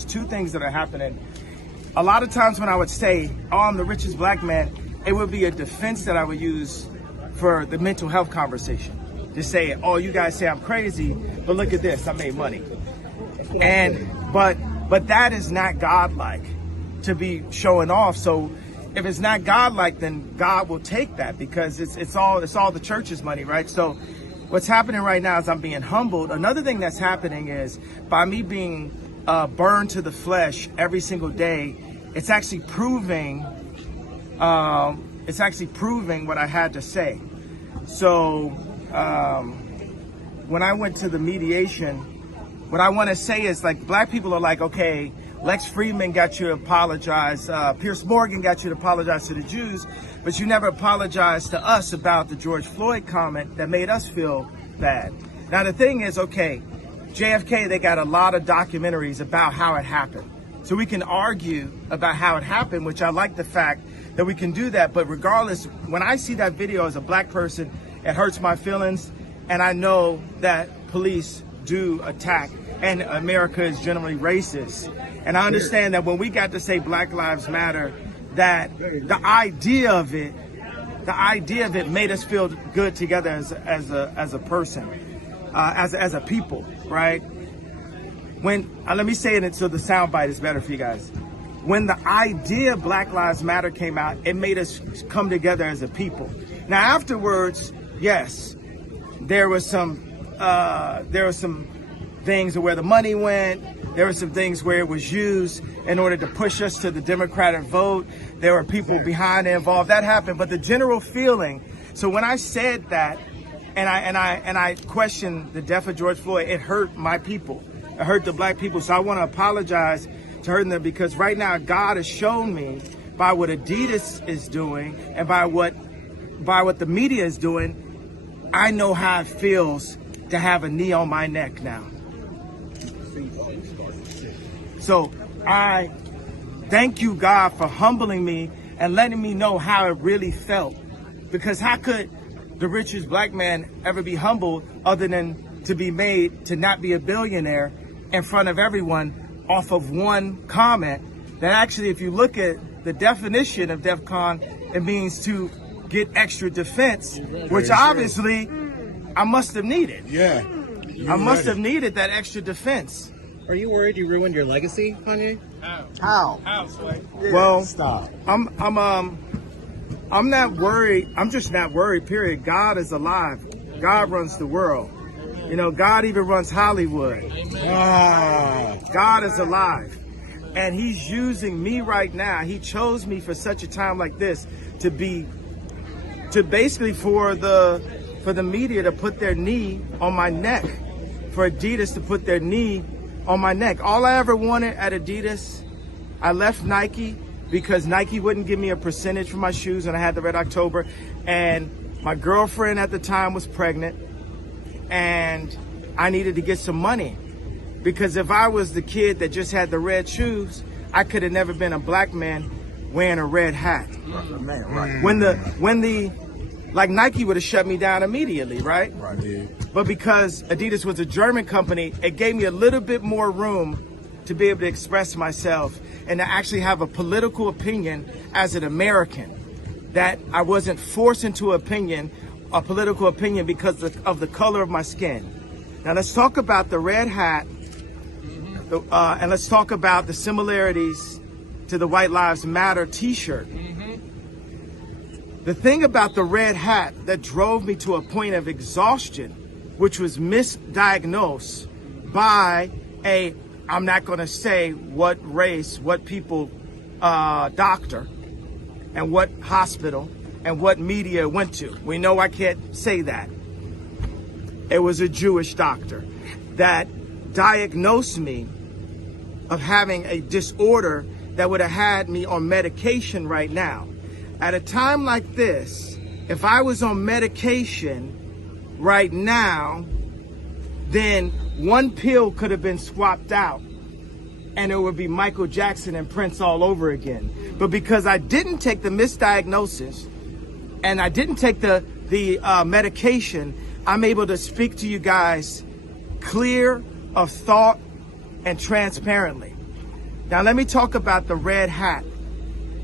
there's two things that are happening. A lot of times when I would say, oh, I'm the richest black man, it would be a defense that I would use for the mental health conversation. To say, oh, you guys say I'm crazy, but look at this, I made money. But that is not godlike to be showing off. So if it's not godlike, then God will take that, because it's all the church's money, right? So what's happening right now is I'm being humbled. Another thing that's happening is by me being burned to the flesh every single day, it's actually proving what I had to say. So when I went to the mediation, what I want to say is, like, black people are like, okay, Lex Friedman got you to apologize, Pierce Morgan got you to apologize to the Jews, but you never apologized to us about the George Floyd comment that made us feel bad. Now the thing is, okay, JFK, they got a lot of documentaries about how it happened. So we can argue about how it happened, which I like the fact that we can do that. But regardless, when I see that video as a black person, it hurts my feelings. And I know that police do attack, and America is generally racist. And I understand that when we got to say Black Lives Matter, that the idea of it made us feel good together as a person, as a people, right? When let me say it so the soundbite is better for you guys. When the idea of Black Lives Matter came out, it made us come together as a people. Now afterwards, yes, there was some things where the money went. There were some things where it was used in order to push us to the Democratic vote. There were people behind it involved. That happened. But the general feeling, so when I said that and I questioned the death of George Floyd, it hurt my people. It hurt the black people. So I want to apologize to hurting them, because right now God has shown me by what Adidas is doing and by what the media is doing, I know how it feels to have a knee on my neck now. So I thank you, God, for humbling me and letting me know how it really felt. Because how could the richest black man ever be humbled other than to be made to not be a billionaire in front of everyone off of one comment that actually, if you look at the definition of DEF CON, it means to get extra defense, which obviously I must have needed. Yeah. I must have needed that extra defense. Are you worried you ruined your legacy, Kanye? How? Yeah. Well, stop. I'm not worried. I'm just not worried, period. God is alive. God runs the world. You know, God even runs Hollywood. God is alive. And he's using me right now. He chose me for such a time like this to basically for the media to put their knee on my neck, for Adidas to put their knee on my neck. All I ever wanted at Adidas, I left Nike because Nike wouldn't give me a percentage for my shoes when I had the Red October. And my girlfriend at the time was pregnant, and I needed to get some money. Because if I was the kid that just had the red shoes, I could have never been a black man wearing a red hat. Right. Like Nike would have shut me down immediately, right? Right. But because Adidas was a German company, it gave me a little bit more room to be able to express myself and to actually have a political opinion as an American, that I wasn't forced into a political opinion because of the color of my skin. Now let's talk about the red hat, and let's talk about the similarities to the White Lives Matter t-shirt. The thing about the red hat that drove me to a point of exhaustion, which was misdiagnosed by I'm not going to say what race, what people, doctor, and what hospital, and what media it went to. We know I can't say that. It was a Jewish doctor that diagnosed me of having a disorder that would have had me on medication right now. At a time like this, if I was on medication right now, then one pill could have been swapped out and it would be Michael Jackson and Prince all over again. But because I didn't take the misdiagnosis and I didn't take the medication, I'm able to speak to you guys clear of thought and transparently. Now let me talk about the red hat.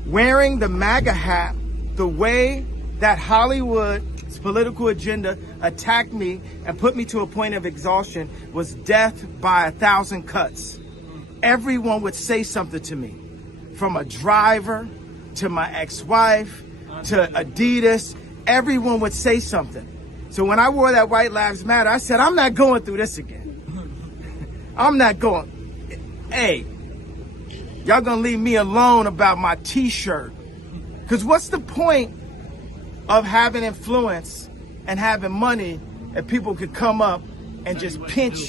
Wearing the MAGA hat, the way that Hollywood's political agenda attacked me and put me to a point of exhaustion was death by 1,000 cuts. Everyone would say something to me, from a driver to my ex-wife to Adidas. Everyone would say something. So when I wore that White Lives Matter, I said, I'm not going through this again. I'm not going. Hey, y'all gonna leave me alone about my t-shirt. Because what's the point of having influence and having money if people could come up and just pinch